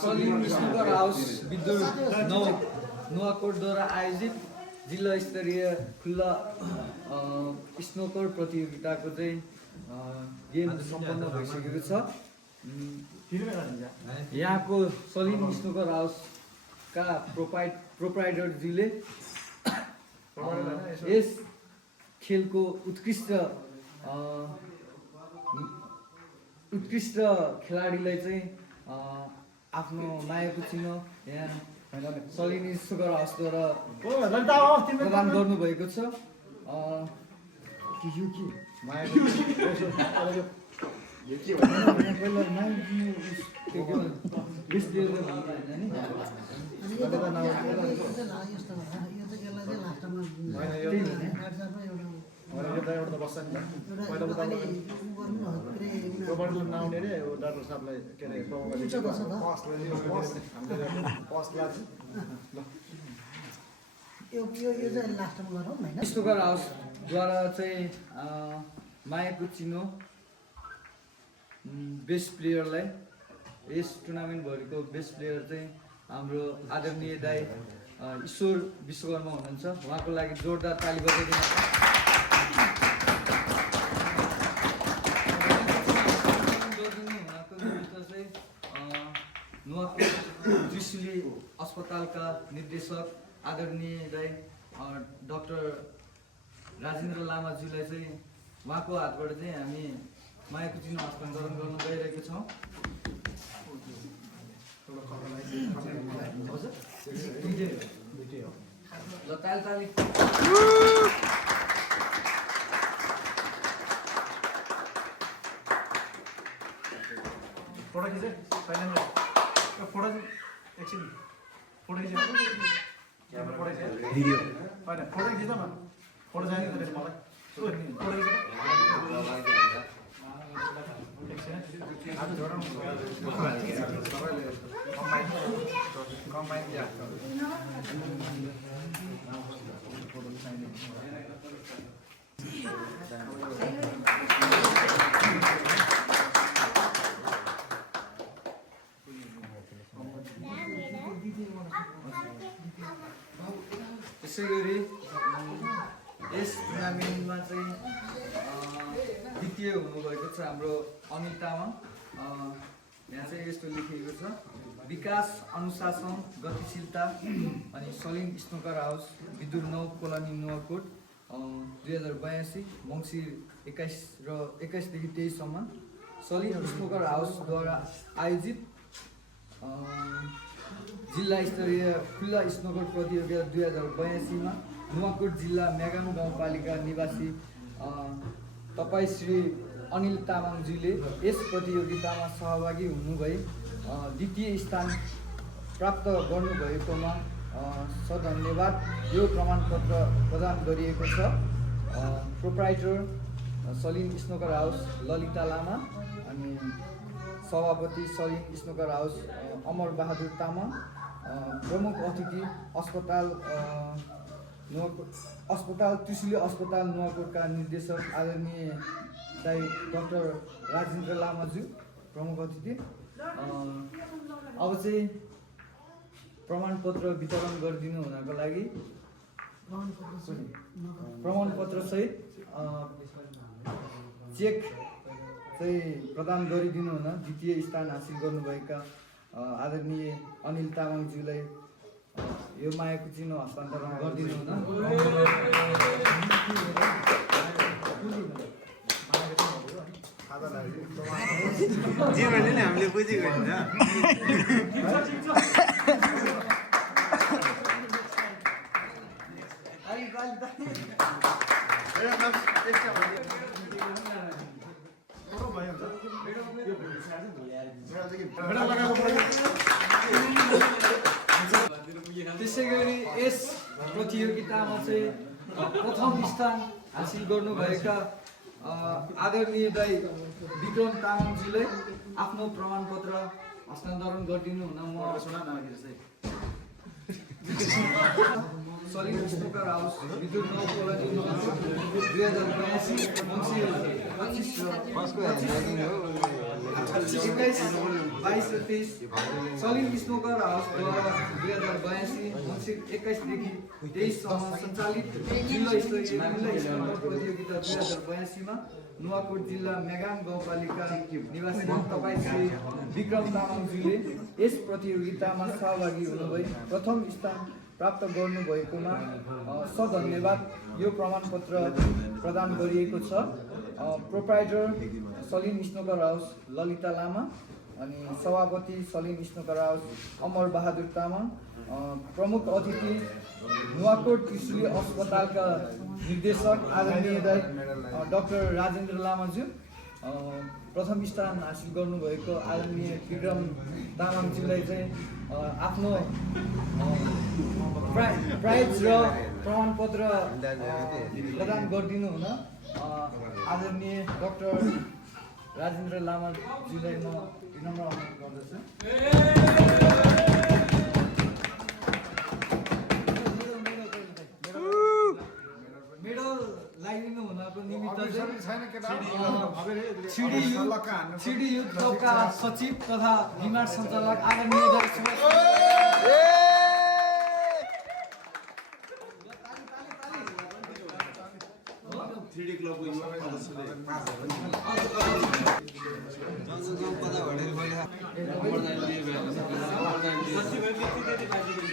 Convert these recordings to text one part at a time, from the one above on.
Salim snooker house विद्युत नुवाकोटद्वारा आयोजित जिल्ला स्तरीय खुल्ला स्नोकर प्रतियोगिताको चाहिँ गेम सम्पन्न भइसकेको छ। यहाँको सलिम स्नुकर हाउसका प्रोप्राइटरज्यूले यस खेलको उत्कृष्ट खेलाडीलाई चाहिँ आफ्नो मायाको चिन्ह यहाँ सलिम स्नुकर हाउसद्वारा प्रदान गर्नुभएको छ। स्नुकर हाउसद्वारा चाहिँ मायाको चिनो बेस्ट प्लेयरलाई यस टुर्नामेन्टभरिको बेस्ट प्लेयर चाहिँ हाम्रो आदरणीय दाइ ईश्वर विश्वकर्मा हुनुहुन्छ। उहाँको लागि जोरदार ताली बजाइदिनु। नुवाकोट त्रिशुली अस्पतालका निर्देशक आदरणीय दाइ डाक्टर राजेन्द्र लामाज्यूलाई चाहिँ उहाँको हातबाट चाहिँ हामी मायाको चिन्ह हस्तान्तरण गर्न गइरहेको छौँ। ल ताली ताली। फोटो खिचे फोटो एकछिन फोटो खिचे भिडियो होइन फोटो खिच न फोटो चाहियो मलाई फोटो त्यसै गरी यस टुर्नामेन्टमा चाहिँ द्वितीय हुनुभएको छ हाम्रो अनिल तामाङ। यहाँ चाहिँ यस्तो लेखिएको छ, विकास अनुशासन गतिशीलता अनि सलिम स्नुकर हाउस विद्युत 9 कोलोनी नुवाकोट 2082 मङ्सिर 21 र 21देखि 23सम्म सलिम स्नुकर हाउसद्वारा आयोजित जिल्ला स्तरीय खुल्ला स्नोकर प्रतियोगिता 2082मा नुवाकोट जिल्ला मेगानु गाउँपालिका निवासी तपाईँ श्री अनिल तामाङज्यूले यस प्रतियोगितामा सहभागी हुनुभई द्वितीय स्थान प्राप्त गर्नुभएकोमा सधन्यवाद। यो प्रमाणपत्र प्रदान गरिएको छ। Proprietor Salim snooker house Lalita Lama अनि सभापति सलिम स्नुकर हाउस अमर बहादुर तामाङ, प्रमुख अतिथि अस्पताल त्रिशुली अस्पताल नुवाकोटका निर्देशक आदरणीय दाइ डाक्टर राजेन्द्र लामाज्यू प्रमुख अतिथि। अब चाहिँ प्रमाणपत्र वितरण गरिदिनु हुनको लागि प्रमाणपत्र सहित चेक चाहिँ प्रदान गरिदिनु हुन द्वितीय स्थान हासिल गर्नुभएका आदरणीय अनिल तामाङज्यूलाई यो मायाको चिन्ह हस्तान्तरण गरिदिनु हुन। जे भने नि हामीले बुझेको होइन। त्यसै गरी यस प्रतियोगितामा चाहिँ प्रथम स्थान हासिल गर्नुभएका आदरणीय दाइ विक्रम तामाङजीलाई आफ्नो प्रमाणपत्र हस्तान्तरण गरिदिनु हुन म सलिड स्नोकर हाउस विद्युत नौ कोलोनी 2082 मङ्सिर 21, 22 र 23 सलिड स्नोकर हाउसद्वारा 2082 मङ्सिर 21 देखि 23 सम्म सञ्चालित जिल्ला स्तरीय महिला स्नोकर प्रतियोगिता 2082 मा नुवाकोट जिल्ला मेगाङ गाउँपालिका निवासी तपाईँ श्री विक्रम तामाङज्यूले यस प्रतियोगितामा सहभागी हुनुभई प्रथम स्थान प्राप्त गर्नुभएकोमा सधन्यवाद यो प्रमाणपत्र प्रदान गरिएको छ। Proprietor Salin snooker house Lalita Lama अनि सभापति सलिन स्नोकर हाउस अमर बहादुर तामाङ, प्रमुख अतिथि नुवाकोट त्रिशुली अस्पतालका निर्देशक आदरणीय डाक्टर राजेन्द्र लामाज्यू, प्रथम स्थान हासिल गर्नुभएको आदरणीय विक्रम तामाङज्यूलाई चाहिँ आफ्नो प्राइज र प्रमाणपत्र प्रदान गरिदिनु हुन आदरणीय डाक्टर राजेन्द्र लामाज्यूलाई म विनम्र अनुरोध गर्दछु। मेडल लगाइदिनु हुनको निमित्त छिडी युद्धका सचिव तथा बिमार सञ्चालक आदरणीय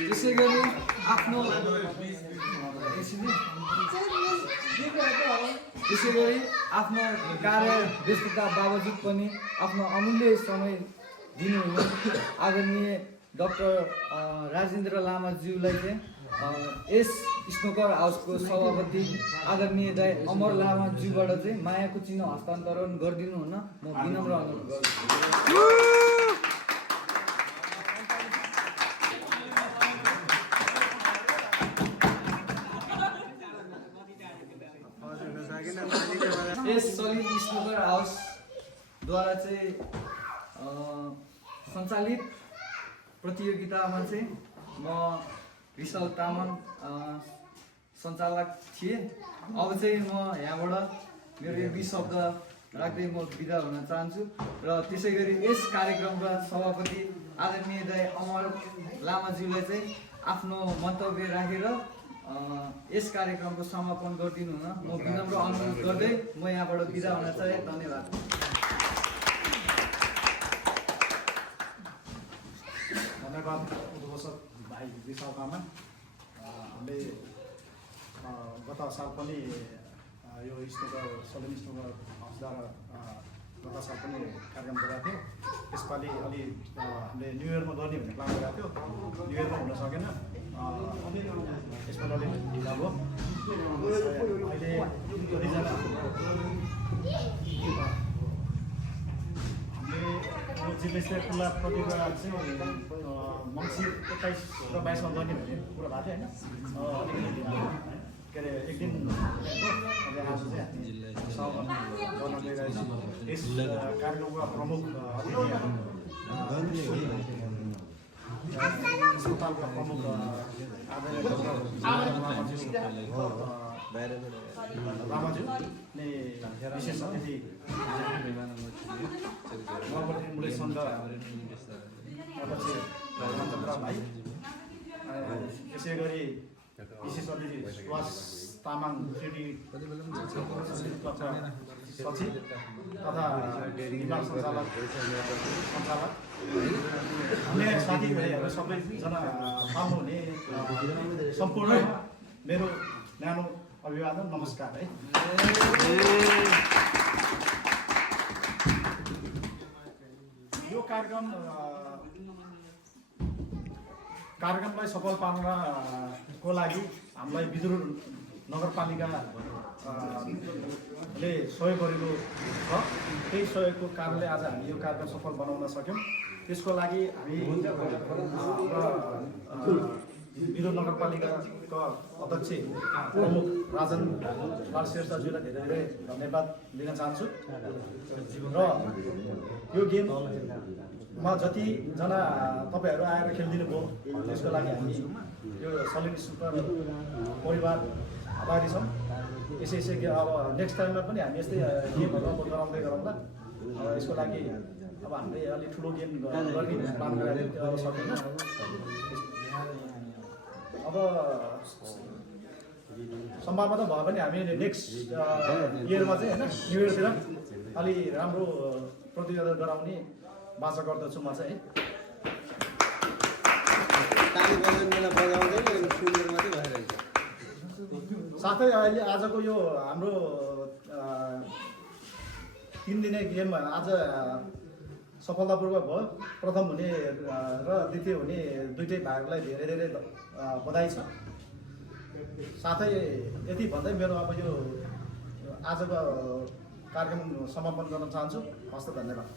त्यसै गरी आफ्नो कार्य व्यस्तता बावजुद पनि आफ्नो अमूल्य समय दिनुहुने आदरणीय डाक्टर राजेन्द्र लामाज्यूलाई चाहिँ यस स्नोकर हाउसको सभापति आदरणीय दाइ अमर लामाज्यूबाट चाहिँ मायाको चिन्ह हस्तान्तरण गरिदिनु हुन म विनम्र अनुरोध गर्छु। यस सलिड स्नोकर हाउसद्वारा चाहिँ सञ्चालित प्रतियोगितामा चाहिँ म विशाल तामाङ सञ्चालक थिएँ। अब चाहिँ म यहाँबाट मेरो एक दुई शब्द राख्दै म बिदा हुन चाहन्छु र त्यसै गरी यस कार्यक्रमका सभापति आदरणीय दाइ अमर लामाज्यूलाई चाहिँ आफ्नो मन्तव्य राखेर यस कार्यक्रमको समापन गरिदिनु हुन म विनम्र अनुरोध गर्दै म यहाँबाट बिदा हुन चाहे। धन्यवाद। धन्यवाद उद्घोषक भाइ विशाल तामाङ। हामीले गत साल पनि यो स्नोकर सलिन स्नोकर हाउसद्वारा गत साल पनि कार्यक्रम गरेका थियौँ। यसपालि अलि हामीले न्यु इयरमा गर्ने भन्ने प्लान गरेका थियौँ, न्यु इयरमा हुन सकेन। यसपालि अलिक ढिला भयो। अहिले कतिजना हामीले यो जिल्ला स्तरीय खुल्ला प्रतियोगिता चाहिँ मङ्सिर 21 र 22 मा गर्ने भन्ने कुरा भएको थियो होइन। के अरे एक दिन आज चाहिँ हामी गर्न गइरहेको छौँ। यस कार्यक्रमका प्रमुख अस्पतालका प्रमुख आदरणीय डाक्टर लामाज्यू ने विशेष अतिथि नुवाकोट एम्बुलेन्स सङ्घ अध्यक्ष रामचन्द्र भाइ, त्यसै गरी विशेष अतिथि सुभाष तामाङ सिडी क्लबका सचिव तथा बिमार सञ्चालक अन्य साथीभाइहरू सबैजना पाउनुहुने सम्पूर्ण मेरो न्यानो अभिवादन, नमस्कार है। यो कार्यक्रमलाई सफल पार्नको लागि हामीलाई बिजुर नगरपालिकाले सहयोग गरेको छ। त्यही सहयोगको कारणले आज हामी यो कार्यक्रम सफल बनाउन सक्यौँ। त्यसको लागि हामी बिजुर नगरपालिकाका अध्यक्ष प्रमुख राजन लाल श्रेष्ठज्यूलाई धेरै धेरै धन्यवाद दिन चाहन्छु। र यो गेम जतिजना तपाईँहरू आएर खेलिदिनु भयो त्यसको लागि हामी यो सलिड सुपर परिवार आभारी छौँ। यसै अब नेक्स्ट टाइममा पनि हामी यस्तै गेमहरू अब गराउँदै गरौँला। यसको लागि अब हामीले अलिक ठुलो गेम गर्ने प्लान गरेर त्यो अब सक्दैन। अब सम्भावना भयो भने हामी नेक्स्ट इयरमा चाहिँ होइन न्यु इयरतिर अलि राम्रो प्रतियोगिता गराउने बाचा गर्दछु म चाहिँ है। साथै अहिले आजको यो हाम्रो 3 दिने गेम आज सफलतापूर्वक भयो। प्रथम हुने र द्वितीय हुने दुईटै भागलाई धेरै धेरै बधाई छ। साथै यति भन्दै मेरो अब यो आजको कार्यक्रम समापन गर्न चाहन्छु। हस्त धन्यवाद।